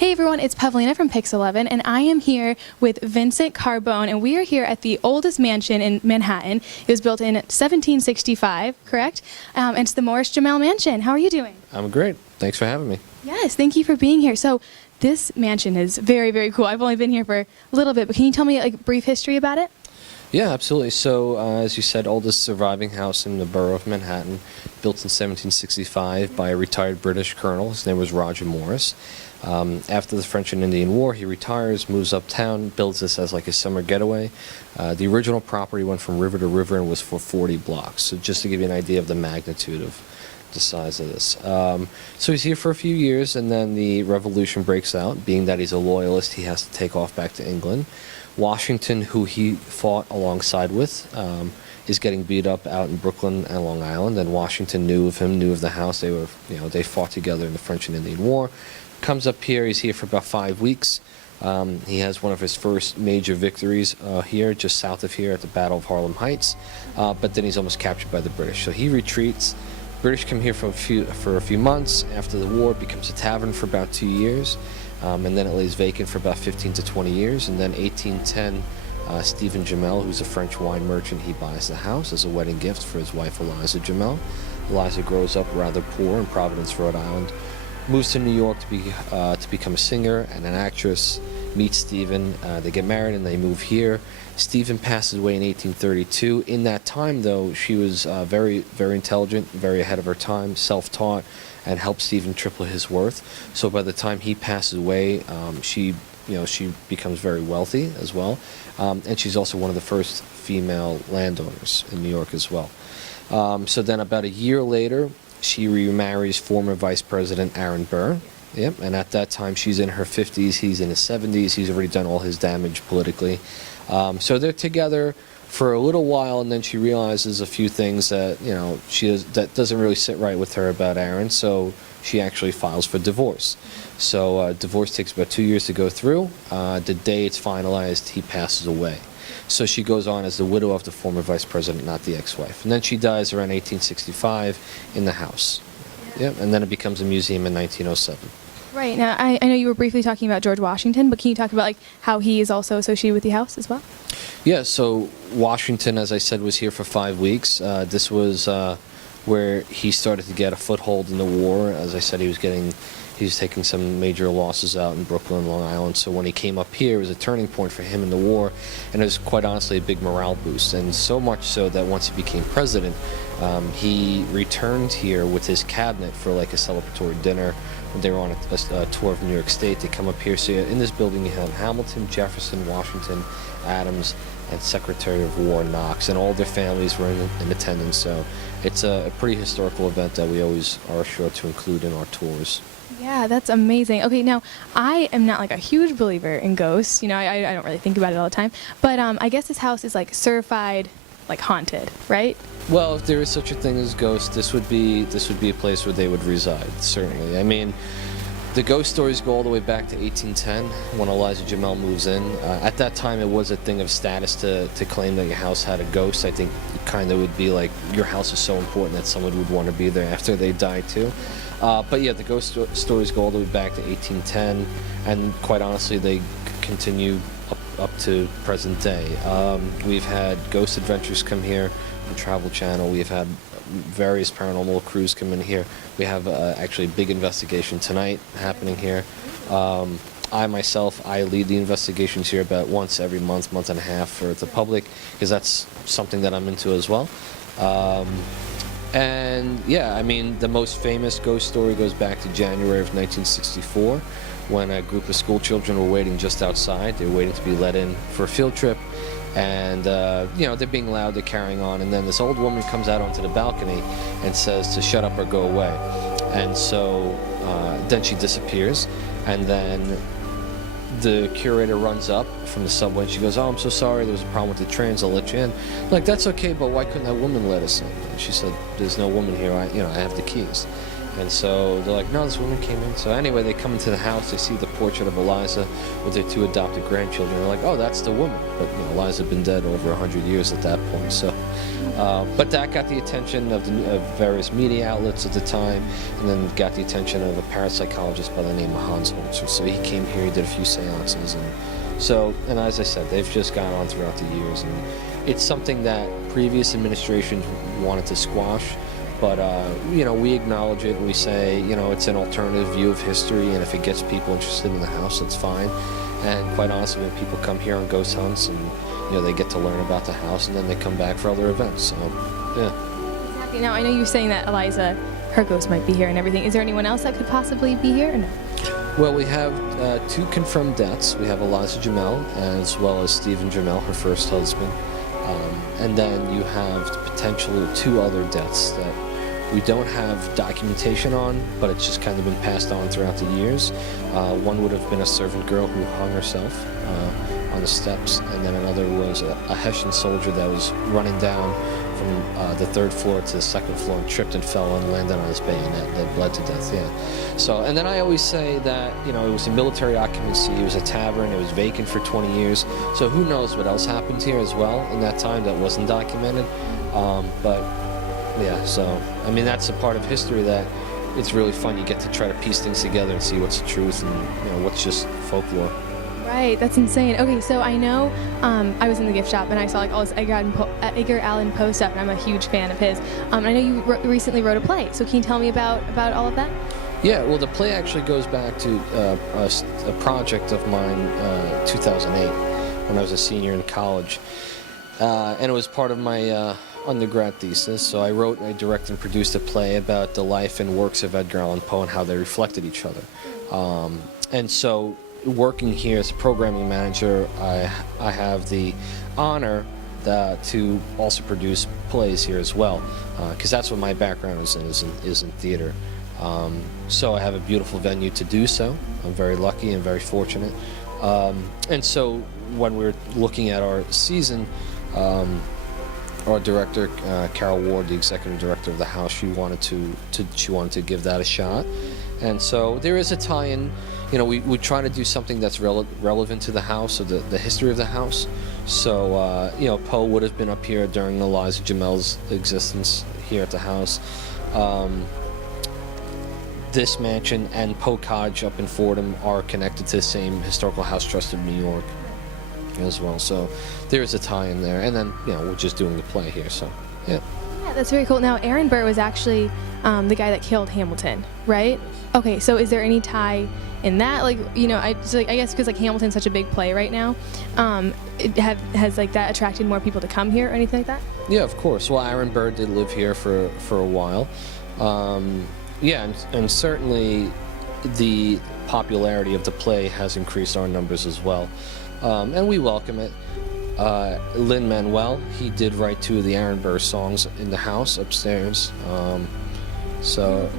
Hey everyone, it's Pavlina from Pix 11, and I am here with Vinny Carbone, and we are here at the oldest mansion in Manhattan. It was built in 1765, correct? And it's the Morris-Jumel Mansion. How are you doing? I'm great. Thanks for having me. Yes, thank you for being here. So this mansion is very, very cool. I've only been here for a little bit, but can you tell me a brief history about it? Yeah, absolutely. So, as you said, oldest surviving house in the borough of Manhattan, built in 1765 by a retired British colonel. His name was Roger Morris. After the French and Indian War, he retires, moves uptown, builds this as like a summer getaway. The original property went from river to river and was for 40 blocks. So just to give you an idea of the magnitude of the size of this. So he's here for a few years, and then the revolution breaks out. Being that he's a loyalist, he has to take off back to England. Washington, who he fought alongside with, is getting beat up out in Brooklyn and Long Island, and Washington knew of him, knew of the house. They fought together in the French and Indian War. Comes up here. He's here for about 5 weeks. He has one of his first major victories here, just south of here at the Battle of Harlem Heights. But then he's almost captured by the British, so he retreats. British come here for a few months. After the war, it becomes a tavern for about 2 years, and then it lays vacant for about 15 to 20 years. And then 1810, Stephen Jumel, who's a French wine merchant, he buys the house as a wedding gift for his wife Eliza Jumel. Eliza grows up rather poor in Providence, Rhode Island. Moves to New York to become a singer and an actress. Meets Stephen. They get married and they move here. Stephen passes away in 1832. In that time, though, she was very, very intelligent, very ahead of her time, self-taught, and helped Stephen triple his worth. So by the time he passes away, she becomes very wealthy as well, and she's also one of the first female landowners in New York as well. So then, about a year later, she remarries former Vice President Aaron Burr. Yep, and at that time she's in her 50s, he's in his 70s, he's already done all his damage politically. So they're together for a little while, and then she realizes a few things that that doesn't really sit right with her about Aaron, so she actually files for divorce. So divorce takes about 2 years to go through. The day it's finalized, he passes away. So she goes on as the widow of the former vice president, not the ex-wife. And then she dies around 1865 in the house. Yep, and then it becomes a museum in 1907. Right. Now, I know you were briefly talking about George Washington, but can you talk about how he is also associated with the house as well? Yeah, so Washington, as I said, was here for 5 weeks. This was where he started to get a foothold in the war. As I said, he was taking some major losses out in Brooklyn, Long Island. So when he came up here, it was a turning point for him in the war, and it was quite honestly a big morale boost. And so much so that once he became president, he returned here with his cabinet for like a celebratory dinner. They were on a tour of New York State. They come up here. So in this building, you have Hamilton, Jefferson, Washington, Adams, and Secretary of War Knox, and all their families were in attendance. So it's a pretty historical event that we always are sure to include in our tours. Yeah, that's amazing. Okay, now, I am not a huge believer in ghosts. I don't really think about it all the time. But I guess this house is certified haunted, right? Well, if there is such a thing as ghosts, this would be a place where they would reside, certainly. I mean, the ghost stories go all the way back to 1810 when Eliza Jumel moves in. At that time, it was a thing of status to claim that your house had a ghost. I think it kind of would be like your house is so important that someone would want to be there after they die too. But yeah, the ghost stories go all the way back to 1810, and quite honestly, they continue up to present day. We've had Ghost Adventures come here on Travel Channel. We've had various paranormal crews come in here. We have actually a big investigation tonight happening here. I myself, I lead the investigations here about once every month and a half for the public, because that's something that I'm into as well. And yeah, I mean, the most famous ghost story goes back to January of 1964, when a group of school children were waiting just outside. They were waiting to be let in for a field trip, and they're being loud, they're carrying on, and then this old woman comes out onto the balcony and says to shut up or go away. And so then she disappears, and then the curator runs up from the subway and she goes, "Oh, I'm so sorry, there was a problem with the trains, I'll let you in." Like, that's okay, but why couldn't that woman let us in? And she said, "There's no woman here, I have the keys." And so they're like, no, this woman came in. So anyway, they come into the house, they see the portrait of Eliza with their 2 adopted grandchildren. They're like, oh, that's the woman. But Eliza had been dead over 100 years at that point. So, but that got the attention of various media outlets at the time, and then got the attention of a parapsychologist by the name of Hans Holzer. So he came here, he did a few seances, and as I said, they've just gone on throughout the years, and it's something that previous administrations wanted to squash. But, we acknowledge it, and we say, it's an alternative view of history, and if it gets people interested in the house, it's fine. And quite honestly, when people come here on ghost hunts, and, they get to learn about the house, and then they come back for other events, so, yeah. Exactly. Now, I know you were saying that Eliza, her ghost might be here and everything. Is there anyone else that could possibly be here, or no? Well, we have 2 confirmed deaths. We have Eliza Jamel, as well as Stephen Jamel, her first husband. And then you have potentially 2 other deaths that we don't have documentation on, but it's just kind of been passed on throughout the years. One would have been a servant girl who hung herself on the steps, and then another was a Hessian soldier that was running down from the 3rd floor to the 2nd floor and tripped and fell and landed on his bayonet that bled to death, yeah. So, and then I always say that, it was a military occupancy, it was a tavern, it was vacant for 20 years, so who knows what else happened here as well in that time that wasn't documented, but yeah, so, I mean, that's a part of history that it's really fun. You get to try to piece things together and see what's the truth and, what's just folklore. Right, that's insane. Okay, so I know I was in the gift shop and I saw all this Edgar Allan Poe stuff, and I'm a huge fan of his. I know you recently wrote a play, so can you tell me about all of that? Yeah, well, the play actually goes back to a project of mine, 2008, when I was a senior in college, and it was part of my undergrad thesis. So I wrote, I directed and produced a play about the life and works of Edgar Allan Poe and how they reflected each other. And so, working here as a programming manager, I have the honor to also produce plays here as well, because that's what my background is in theater. So I have a beautiful venue to do so. I'm very lucky and very fortunate. And so when we're looking at our season, our director, Carol Ward, the executive director of the house, she wanted to give that a shot. And so there is a tie-in. We try to do something that's relevant to the house, or the history of the house. So, Poe would have been up here during Eliza Jamel's existence here at the house. This mansion and Poe Cottage up in Fordham are connected to the same historical house trust of New York as well. So there is a tie-in there. And then, we're just doing the play here, so, yeah. Yeah, that's very cool. Now, Aaron Burr was actually the guy that killed Hamilton, right? Okay, so is there any tie in that? I guess because Hamilton's such a big play right now, has that attracted more people to come here or anything like that? Yeah, of course. Well, Aaron Burr did live here for a while. And certainly the popularity of the play has increased our numbers as well. And we welcome it. Lin-Manuel, he did write 2 of the Aaron Burr songs in the house upstairs. So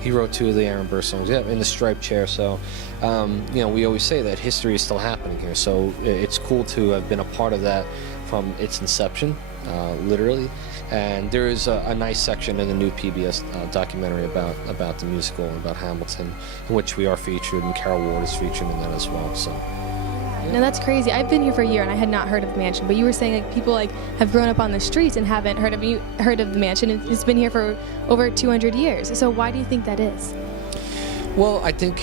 he wrote 2 of the Aaron Burr songs, in the striped chair. So, we always say that history is still happening here. So it's cool to have been a part of that from its inception, literally. And there is a nice section in the new PBS documentary about the musical and about Hamilton, in which we are featured, and Carol Ward is featured in that as well. So. No, that's crazy. I've been here for a year and I had not heard of the mansion, but you were saying people have grown up on the streets and haven't heard of the mansion. It's been here for over 200 years. So why do you think that is? Well, I think,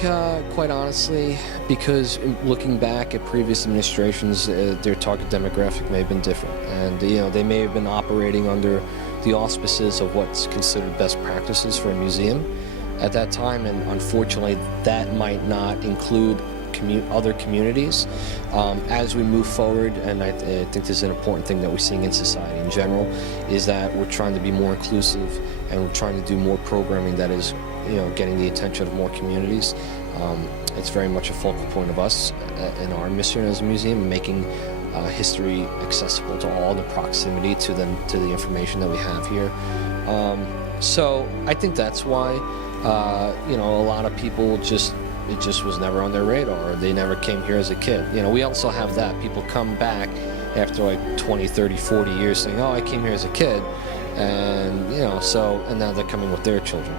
quite honestly, because looking back at previous administrations, their target demographic may have been different. And, they may have been operating under the auspices of what's considered best practices for a museum at that time. And unfortunately, that might not include other communities. As we move forward, and I think this is an important thing that we're seeing in society in general, is that we're trying to be more inclusive, and we're trying to do more programming that is getting the attention of more communities. It's very much a focal point of us in our mission as a museum, making history accessible to all, the proximity to the information that we have here. So I think that's why a lot of people it just was never on their radar. They never came here as a kid. We also have that. People come back after 20, 30, 40 years saying, oh, I came here as a kid. And, and now they're coming with their children.